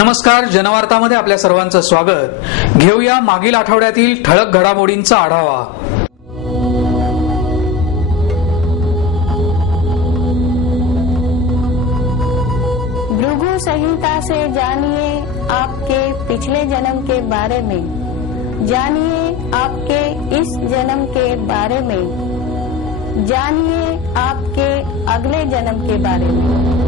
नमस्कार, जनवार्तामध्ये आपल्या सर्वांचं स्वागत। घेऊया मागील आठवड्यातील ठळक घडामोडींचा आढावा। भृगु संहिता से जानिए आपके पिछले जन्म के बारे में, जानिए आपके इस जन्म के बारे में, जानिए आपके अगले जन्म के बारे में।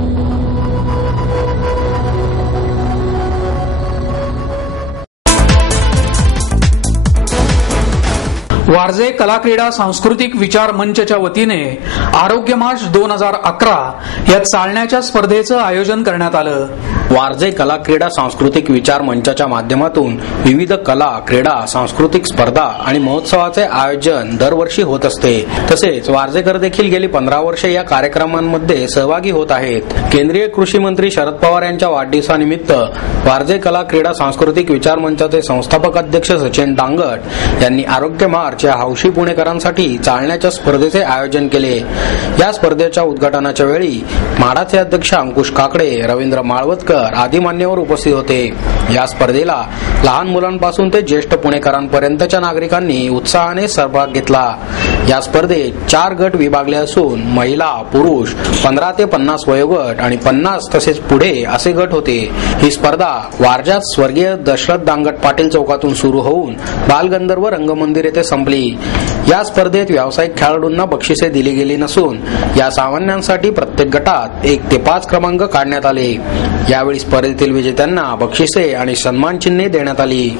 वारजे कला क्रीडा सांस्कृतिक विचार मंचच्या वतीने आरोग्य मार्च 2011 या चालण्याच्या स्पर्धेचं आयोजन करण्यात आलं। वारजे कला क्रीडा सांस्कृतिक विचार मंचाच्या माध्यमातून विविध कला, क्रीडा, सांस्कृतिक स्पर्धा आणि महोत्सवाचे आयोजन दरवर्षी होत असते। तसेच वारजेकर देखील गेली 15 वर्षे या कार्यक्रमांमध्ये सहभागी होत आहेत। केंद्रीय कृषी मंत्री शरद पवार यांच्या वाढदिवसानिमित्त वारजे कला क्रीडा सांस्कृतिक विचार मंचाचे संस्थापक अध्यक्ष सचिन डांगट यांनी आरोग्य मार्च या हौशी पुणेकरांसाठी चालण्याच्या स्पर्धेचे आयोजन केले। या स्पर्धेच्या उद्घाटनाच्या वेळी म्हाडाचे अध्यक्ष अंकुश काकडे, रवींद्र माळवतकर आदी मान्यवर उपस्थित होते। या स्पर्धेला लहान मुलांपासून ते ज्येष्ठ पुणेकरांपर्यंतच्या नागरिकांनी उत्साहाने सहभाग घेतला। या स्पर्धेत 4 गट विभागले असून महिला, पुरुष, 15 ते 50 वयोगट आणि 50 तसेच पुढे असे गट होते। ही स्पर्धा वारज्यात स्वर्गीय दशरथ दांगट पाटील चौकातून सुरू होऊन बालगंधर्व रंगमंदिर येथे संपली। या स्पर्धेत व्यावसायिक खेळाडूंना बक्षिसे दिली गेली नसून या सामन्यांसाठी प्रत्येक गटात 1 ते 5 क्रमांक काढण्यात आले। यावेळी स्पर्धेतील विजेत्यांना बक्षिसे आणि सन्मान चिन्हे देण्यात आली।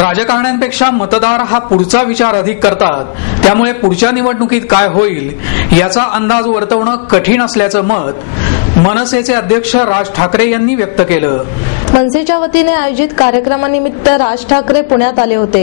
राजकारण्यांपेक्षा मतदार हा पुढचा विचार अधिक करतात, त्यामुळे पुढच्या निवडणुकीत काय होईल याचा अंदाज वर्तवणं कठीण असल्याचं मत मनसेचे अध्यक्ष राज ठाकरे यांनी व्यक्त केलं। मनसेच्या वतीने आयोजित कार्यक्रमानिमित्त राज ठाकरे पुण्यात आले होते।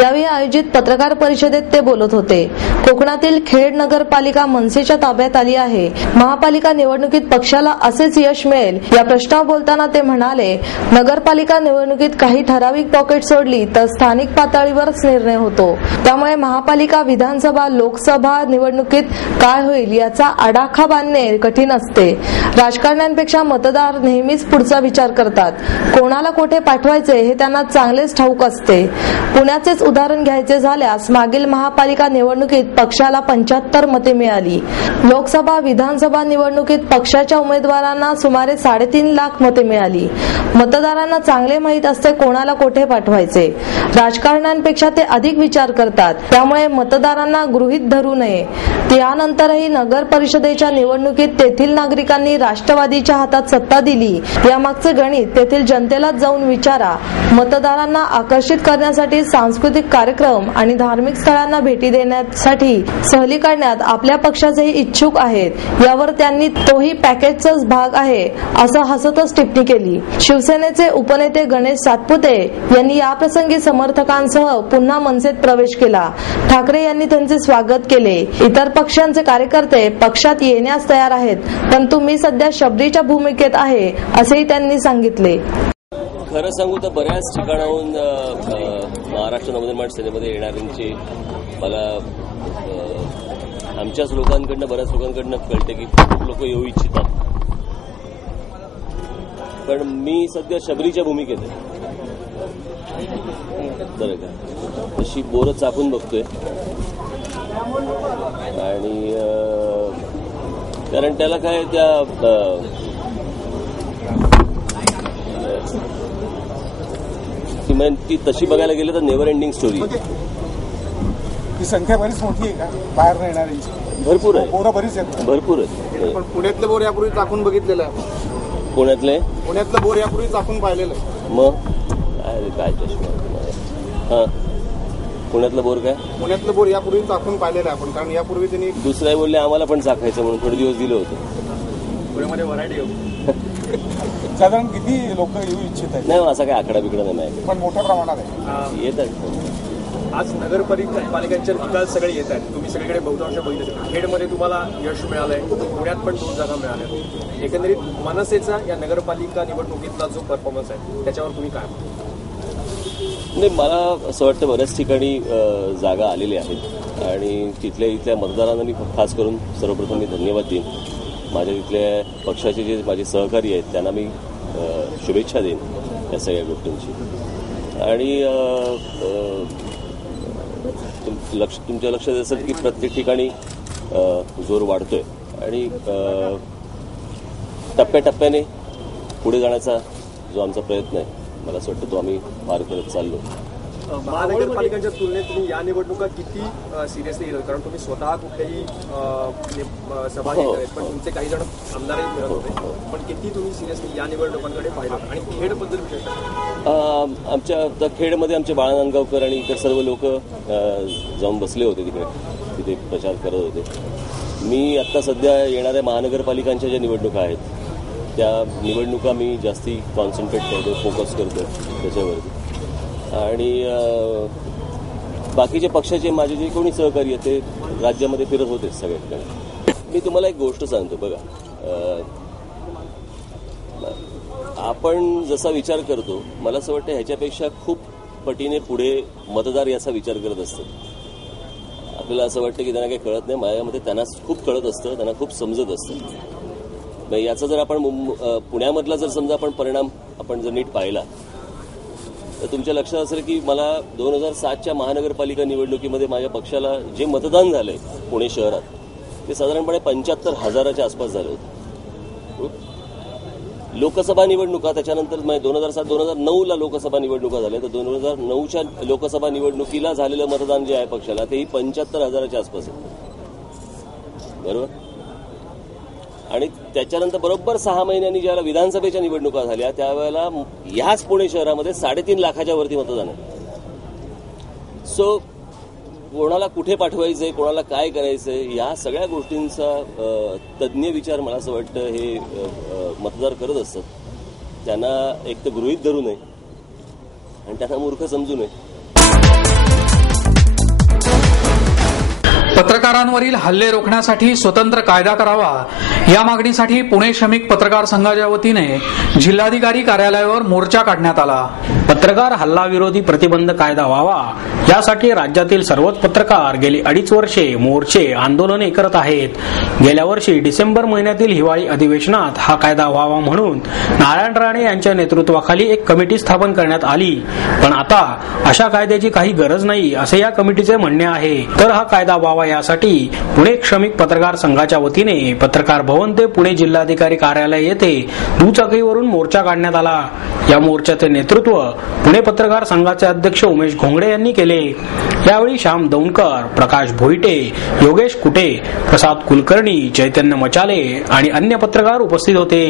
यावेळी आयोजित पत्रकार परिषदेत ते बोलत होते। कोकणातील खेड नगरपालिका मनसेच्या ताब्यात आली आहे। महापालिका निवडणुकीत पक्षाला असेच यश मिळेल या प्रश्नावर बोलताना ते म्हणाले, नगरपालिका निवडणुकीत काही ठराविक पॉकेट सोडली तर स्थानिक पातळीवरच निर्णय होतो। त्यामुळे महापालिका, विधानसभा, लोकसभा निवडणुकीत काय होईल याचा आडाखा बांधणे कठीण असते। राजकारण्यांपेक्षा मतदार नेहमीच पुढचा विचार करतात। कोणाला कोठे पाठवायचे हे त्यांना चांगलेच ठाऊक असते। पुण्याचेच उदाहरण घ्यायचे झाल्यास मागील महापालिका निवडणुकीत पक्षाला 75 मते मिळाली। लोकसभा, विधानसभा निवडणुकीत पक्षाच्या उमेदवारांना सुमारे 3.5 लाख मते मिळाली। मतदारांना चांगले माहीत असते कोणाला कोठे पाठवायचे। राजकारण्यांपेक्षा ते अधिक विचार करतात, त्यामुळे मतदारांना गृहीत धरू नये। त्यानंतरही नगर परिषदेच्या निवडणुकीत तेथील नागरिकांनी राष्ट्रवादीच्या हातात सत्ता दिली यामागचे गणित तेथील जनतेला जाऊन विचारा। मतदारांना आकर्षित करण्यासाठी सांस्कृतिक कार्यक्रम आणि धार्मिक स्थळांना भेटी देण्यासाठी सहली काढण्यात आपल्या पक्षाचेही इच्छुक आहेत। यावर त्यांनी तोही पॅकेजचाच भाग आहे असं हसतच टिप्पणी केली। शिवसेनेचे उपनेते गणेश सातपुते यांनी याप्रसंगी समर्थकांसह पुन्हा मनसेत प्रवेश केला। ठाकरे यांनी त्यांचे स्वागत केले। इतर पक्षांचे कार्यकर्ते पक्षात येण्यास तयार आहेत, परंतु मी सध्या शबरीच्या भूमिकेत आहे असेही त्यांनी सांगितले। खरं सांगू तर बऱ्याच ठिकाणाहून महाराष्ट्र नवनिर्माण सेनेमध्ये येणाऱ्यांची मला आमच्याच लोकांकडनं, बऱ्याच लोकांकडनं कळते की खूप लोक येऊ इच्छितात, पण मी सध्या शबरीच्या भूमिकेत आहे। बरं का, तशी बोरं चापून बघतोय आणि कारण त्याला काय त्या ती तशी बघायला गेलं तर नेव्हर एंडिंग स्टोरी. ही संख्या बरीच मोठी आहे का बाहेर येणाऱ्यांची? भरपूर आहे, बोरं बरीच आहेत. भरपूर आहेत. पण पुण्यातले बोर यापूर्वी चाखून बघितलेलं आहे. पुण्यातलं बोर यापूर्वी चाखून पाहिलेलं आहे. मग काय चष्मा तुम्हाला? पुण्यातलं बोर काय? पुण्यातलं बोर यापूर्वी चाखून पाहिलेलं आहे आपण, कारण यापूर्वी त्यांनी दुसऱ्या बोलले आम्हाला पण चाखायचं म्हणून थोडे दिवस दिलं होतं. पुण्यामध्ये व्हरायटी साधारण किती लोक येऊ इच्छित आहेत? नाही, असा काय आकडा बिकडा नाही, पण मोठ्या प्रमाणात आहे. येतात. आज नगरपालिकांच्या निकाल सगळे येत आहेत. तुम्ही सगळीकडे बहुतांश बघितलं. खेडमध्ये तुम्हाला यश मिळालंय, पुण्यात पण 2 जागा मिळाल्या. एकंदरीत मनसेचा या नगरपालिका निवडणुकीतला जो परफॉर्मन्स आहे त्याच्यावर तुम्ही काय? नाही, मला असं वाटतं बऱ्याच ठिकाणी जागा आलेल्या आहेत आणि इथल्या मतदारांना मी खास करून सर्वप्रथम मी धन्यवाद देईन. माझ्या तिथल्या पक्षाचे जे माझे सहकारी आहेत त्यांना मी शुभेच्छा देईन या सगळ्या गोष्टींची. आणि तुमच्या लक्षात असेल की प्रत्येक ठिकाणी जोर वाढतोय आणि टप्प्याटप्प्याने पुढे जाण्याचा जो आमचा प्रयत्न आहे, मला असं वाटतं तो आम्ही पार करत चाललो. महानगरपालिकांच्या तुलनेत तुम्ही या निवडणुका किती सिरियसली घेतात? कारण तुम्ही स्वतः कुठल्याही सभा घेत आहेत, पण तुमचे काही जण आमदारही फिरत होते, पण किती तुम्ही सिरियसली या निवडणुकांकडे पाहिलं? आणि खेडबद्दल विशेष आमच्या खेडमध्ये आमचे बाळा नांदगावकर आणि इतर सर्व लोक जाऊन बसले होते तिथे प्रचार करत होते. मी आत्ता सध्या येणाऱ्या महानगरपालिकांच्या ज्या निवडणुका आहेत त्या निवडणुका मी जास्ती कॉन्सन्ट्रेट करतो, फोकस करतो त्याच्यावरती. आणि बाकीचे पक्षाचे माझे जे कोणी सहकारी आहेत ते राज्यामध्ये फिरत होते सगळ्या ठिकाणी. मी तुम्हाला एक गोष्ट सांगतो बघा, आपण जसा विचार करतो मला असं वाटतं ह्याच्यापेक्षा खूप पटीने पुढे मतदार याचा विचार करत असतात. आपल्याला असं वाटतं की त्यांना काही कळत नाही, माझ्या मते त्यांना खूप कळत असतं, त्यांना खूप समजत असतं. याचा जर आपण पुण्यामधला जर समजा आपण परिणाम आपण जर नीट पाहिला तर तुमच्या लक्षात असेल की मला 2007च्या महानगरपालिका निवडणुकीमध्ये माझ्या पक्षाला जे मतदान झालंय पुणे शहरात ते साधारणपणे 75,000च्या आसपास झालं होतं. लोकसभा निवडणुका त्याच्यानंतर 2007-2009ला लोकसभा निवडणुका झाल्या, तर 2009च्या लोकसभा निवडणुकीला झालेलं मतदान जे आहे पक्षाला तेही 75,000च्या आसपास आहे, बरोबर. आणि त्याच्यानंतर बरोबर 6 महिन्यांनी ज्यावेळेला विधानसभेच्या निवडणुका झाल्या त्यावेळेला ह्याच पुणे शहरामध्ये 3.5 लाखाच्या वरती मतदान आहे. सो कोणाला कुठे पाठवायचंय, कोणाला काय करायचंय, या सगळ्या गोष्टींचा तज्ज्ञ विचार मला असं वाटतं हे मतदार करत असतात. त्यांना एक तर गृहीत धरू नये आणि त्यांना मूर्ख समजू नये. पत्रकारांवरील हल्ले रोखण्यासाठी स्वतंत्र कायदा करावा या मागणीसाठी पुणे श्रमिक पत्रकार संघाच्या वतीने जिल्हाधिकारी कार्यालयावर मोर्चा काढण्यात आला. पत्रकार हल्ला विरोधी प्रतिबंध कायदा व्हावा यासाठी राज्यातील सर्वच पत्रकार गेली 2.5 वर्षे मोर्चे आंदोलने करत आहेत. गेल्या वर्षी डिसेंबर महिन्यातील हिवाळी अधिवेशनात हा कायदा व्हावा म्हणून नारायण राणे यांच्या नेतृत्वाखाली एक कमिटी स्थापन करण्यात आली, पण आता अशा कायद्याची काही गरज नाही असे या कमिटीचे म्हणणे आहे. तर हा कायदा व्हावा यासाठी पुणे श्रमिक पत्रकार संघाच्या वतीने पत्रकार भवन ते पुणे जिल्हाधिकारी कार्यालय येथे दुचाकीवरून मोर्चा काढण्यात आला. या मोर्चाचे नेतृत्व पुणे पत्रकार संघाचे अध्यक्ष उमेश घोंगडे यांनी केले. यावेळी श्याम दौंडकर, प्रकाश भोईटे, योगेश कुटे, प्रसाद कुलकर्णी, चैतन्य मचाले आणि अन्य पत्रकार उपस्थित होते.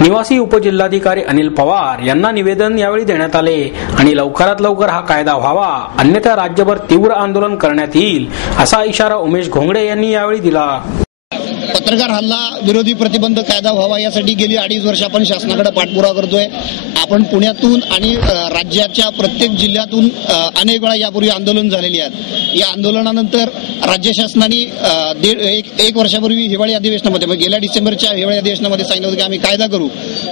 निवासी उपजिल्हाधिकारी अनिल पवार यांना निवेदन यावेळी देण्यात आले आणि लवकरात लवकर हा कायदा व्हावा अन्यथा राज्यभर तीव्र आंदोलन करण्यात येईल असा इशारा उमेश घोंगडे यांनी यावेळी दिला. पत्रकार हल्ला विरोधी प्रतिबंध कायदा व्हावा यासाठी गेली 2.5 वर्ष आपण शासनाकडे पाठपुरावा करतोय. आपण पुण्यातून आणि राज्याच्या प्रत्येक जिल्ह्यातून अनेक वेळा यापूर्वी आंदोलन झालेली आहेत. या आंदोलनानंतर राज्य शासनाने 1 वर्षापूर्वी हिवाळी अधिवेशनामध्ये गेल्या डिसेंबरच्या हिवाळी अधिवेशनामध्ये सांगितलं होतं की आम्ही कायदा करू.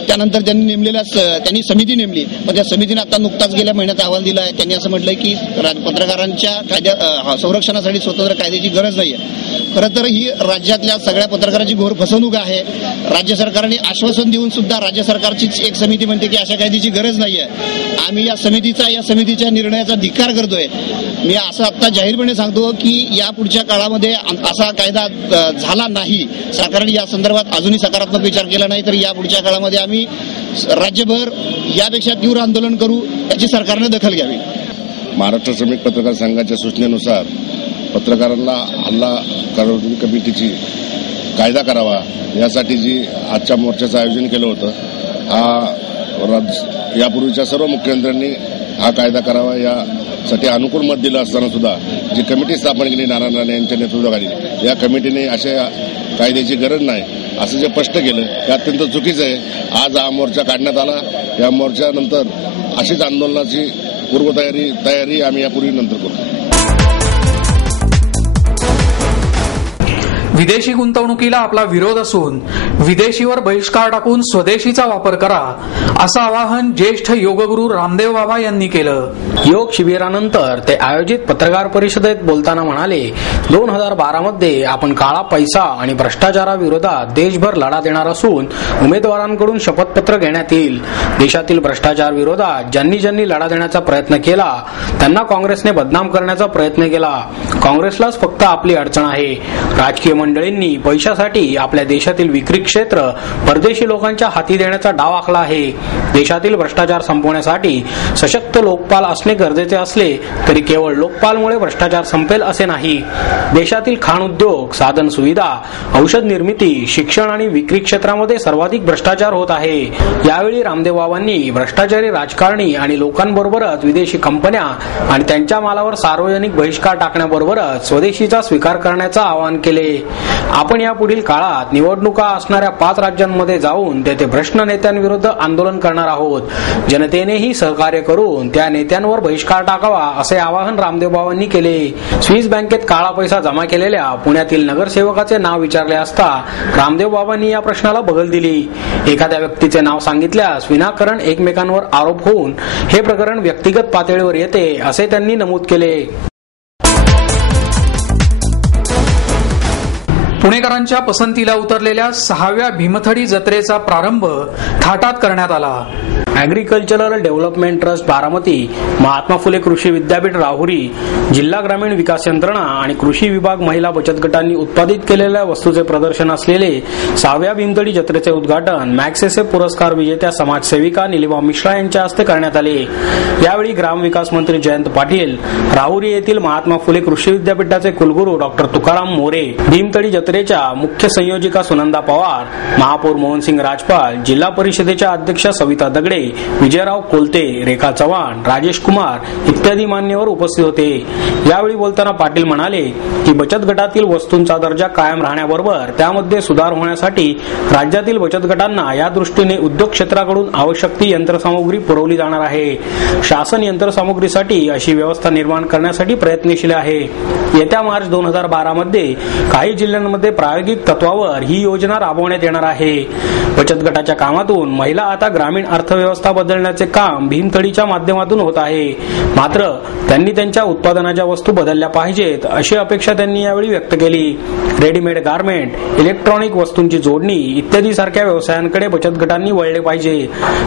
त्यानंतर त्यांनी समिती नेमली, पण त्या समितीने आता नुकताच गेल्या महिन्यात अहवाल दिला आहे. त्यांनी असं म्हटलंय की पत्रकारांच्या कायद्या संरक्षणासाठी स्वतंत्र कायद्याची गरज नाहीये. खरं तर ही राज्यातल्या सगळ्या पत्रकारांची घोर फसवणूक आहे. राज्य सरकारने आश्वासन देऊन सुद्धा राज्य सरकारचीच एक समिती म्हणते की अशा कायद्याची गरज नाहीये. आम्ही या समितीच्या निर्णयाचा धिक्कार करतोय. मी असं आता जाहीरपणे सांगतो की या पुढच्या काळामध्ये असा कायदा झाला नाही, सरकारने या संदर्भात अजूनही सकारात्मक विचार केला नाही, तर या पुढच्या काळामध्ये आम्ही राज्यभर यापेक्षा तीव्र आंदोलन करू, याची सरकारने दखल घ्यावी. महाराष्ट्र श्रमिक पत्रकार संघाच्या सूचनेनुसार पत्रकारांना हल्ला विरोधी कमिटीची कायदा करावा यासाठी जी आजच्या मोर्चाचं आयोजन केलं होतं, यापूर्वीच्या सर्व मुख्यमंत्र्यांनी हा कायदा करावा यासाठी अनुकूल मत दिलं असताना सुद्धा जी कमिटी स्थापन केली नारायण राणे यांच्या नेतृत्वाखाली, या कमिटीने अशा कायद्याची गरज नाही असं जे स्पष्ट केलं हे अत्यंत चुकीचं आहे. आज हा मोर्चा काढण्यात आला. या मोर्चानंतर अशीच आंदोलनाची पूर्वतयारी आम्ही यापूर्वी नंतर करू. विदेशी गुंतवणुकीला आपला विरोध असून विदेशीवर बहिष्कार टाकून स्वदेशीचा वापर करा असं आवाहन ज्येष्ठ योगगुरू रामदेव बाबा यांनी केलं. योग शिबिरानंतर ते आयोजित पत्रकार परिषदेत बोलताना म्हणाले, 2012 मध्ये आपण काळा पैसा आणि भ्रष्टाचाराविरोधात देशभर लढा देणार असून उमेदवारांकडून शपथपत्र घेण्यात येईल. देशातील भ्रष्टाचार विरोधात ज्यांनी लढा देण्याचा प्रयत्न केला त्यांना काँग्रेसने बदनाम करण्याचा प्रयत्न केला. काँग्रेसलाच फक्त आपली अडचण आहे. राजकीय मंडळींनी पैशासाठी आपल्या देशातील विक्री क्षेत्र परदेशी लोकांच्या हाती देण्याचा डाव आखला आहे. देशातील भ्रष्टाचार संपवण्यासाठी सशक्त लोकपाल असणे गरजेचे असले तरी केवळ लोकपालमुळे भ्रष्टाचार संपेल असे नाही. देशातील खाण उद्योग, साधन सुविधा, औषध निर्मिती, शिक्षण आणि विक्री क्षेत्रामध्ये सर्वाधिक भ्रष्टाचार होत आहे. यावेळी रामदेव बाबांनी भ्रष्टाचारी राजकारणी आणि लोकांबरोबरच विदेशी कंपन्या आणि त्यांच्या मालावर सार्वजनिक बहिष्कार टाकण्याबरोबरच स्वदेशीचा स्वीकार करण्याचं आवाहन केले. आपण यापुढील काळात निवडणुका असणाऱ्या 5 राज्यांमध्ये जाऊन तेथे भ्रष्ट नेत्यांविरुद्ध आंदोलन करणार आहोत. जनतेनेही सहकार्य करून त्या नेत्यांवर बहिष्कार टाकावा असे आवाहन रामदेव बाबांनी केले. स्विस बँकेत काळा पैसा जमा केलेल्या पुण्यातील नगरसेवकाचे नाव विचारले असता रामदेव बाबांनी या प्रश्नाला बगल दिली. एखाद्या व्यक्तीचे नाव सांगितल्यास विनाकारण एकमेकांवर आरोप होऊन हे प्रकरण व्यक्तिगत पातळीवर येते असे त्यांनी नमूद केले. पुणेकरांच्या पसंतीला उतरलेल्या 6व्या भीमथडी जत्रेचा प्रारंभ थाटात करण्यात आला. Agricultural development trust Baramati, Mahatma Phule कृषी विद्यापीठ राहुरी, जिल्हा ग्रामीण विकास यंत्रणा आणि कृषी विभाग महिला बचत गटांनी उत्पादित केलेल्या वस्तूचे प्रदर्शन असलेले 6व्या भीमथडी जत्रेचे उद्घाटन मॅक्सेसे पुरस्कार विजेत्या समाजसेविका निलिमा मिश्रा यांच्या हस्ते करण्यात आले. यावेळी ग्रामविकास मंत्री जयंत पाटील, राहुरी येथील महात्मा फुले कृषी विद्यापीठाचे कुलगुरू डॉक्टर तुकाराम मोरे, भीमथडी जत्रेच्या मुख्य संयोजिका सुनंदा पवार, महापौर मोहनसिंग राजपाल, जिल्हा परिषदेच्या अध्यक्षा सविता दगडे, विजयराव कोलते, रेखा चव्हाण, राजेश कुमार इत्यादी मान्यवर उपस्थित होते. यावेळी बोलताना पाटील म्हणाले की बचत गटातील वस्तूंचा दर्जा कायम राहण्याबरोबर त्यामध्ये सुधार होण्यासाठी राज्यातील बचत गटांना या दृष्टीने उद्योग क्षेत्राकडून आवश्यक ती यंत्रसामुग्री पुरवली जाणार आहे. शासन यंत्रसामुग्रीसाठी अशी व्यवस्था निर्माण करण्यासाठी प्रयत्नशील आहे. येत्या मार्च 2012 मध्ये काही जिल्ह्यांमध्ये प्रायोगिक तत्वावर ही योजना राबवण्यात येणार आहे. बचत गटाच्या कामातून महिला आता ग्रामीण अर्थव्यवस्था बदलण्याचे काम भीमथडीच्या माध्यमातून होत आहे. मात्र त्यांनी त्यांच्या उत्पादनाच्या वस्तू बदलल्या पाहिजेत अशी अपेक्षा त्यांनी यावेळी व्यक्त केली. रेडीमेड गारमेंट, इलेक्ट्रॉनिक वस्तूंची जोडणी इत्यादी सारख्या व्यवसायांकडे बचत गटांनी वळले पाहिजे.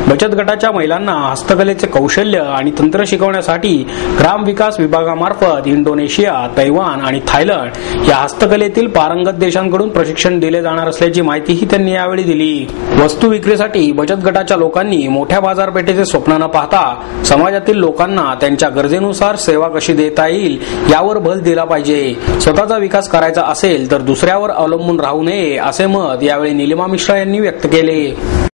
बचत गटाच्या महिलांना हस्तकलेचे कौशल्य आणि तंत्र शिकवण्यासाठी ग्रामविकास विभागामार्फत इंडोनेशिया, तैवान आणि थायलंड या हस्तकलेतील पारंगत देशांकडून प्रशिक्षण दिले जाणार असल्याची माहितीही त्यांनी यावेळी दिली. वस्तू विक्रीसाठी बचत गटाच्या लोकांनी मोठ्या बाजारपेठेचे स्वप्न न पाहता समाजातील लोकांना त्यांच्या गरजेनुसार सेवा कशी देता येईल यावर भर दिला पाहिजे. स्वतःचा विकास करायचा असेल तर दुसऱ्यावर अवलंबून राहू नये असे मत यावेळी निलिमा मिश्रा यांनी व्यक्त केले.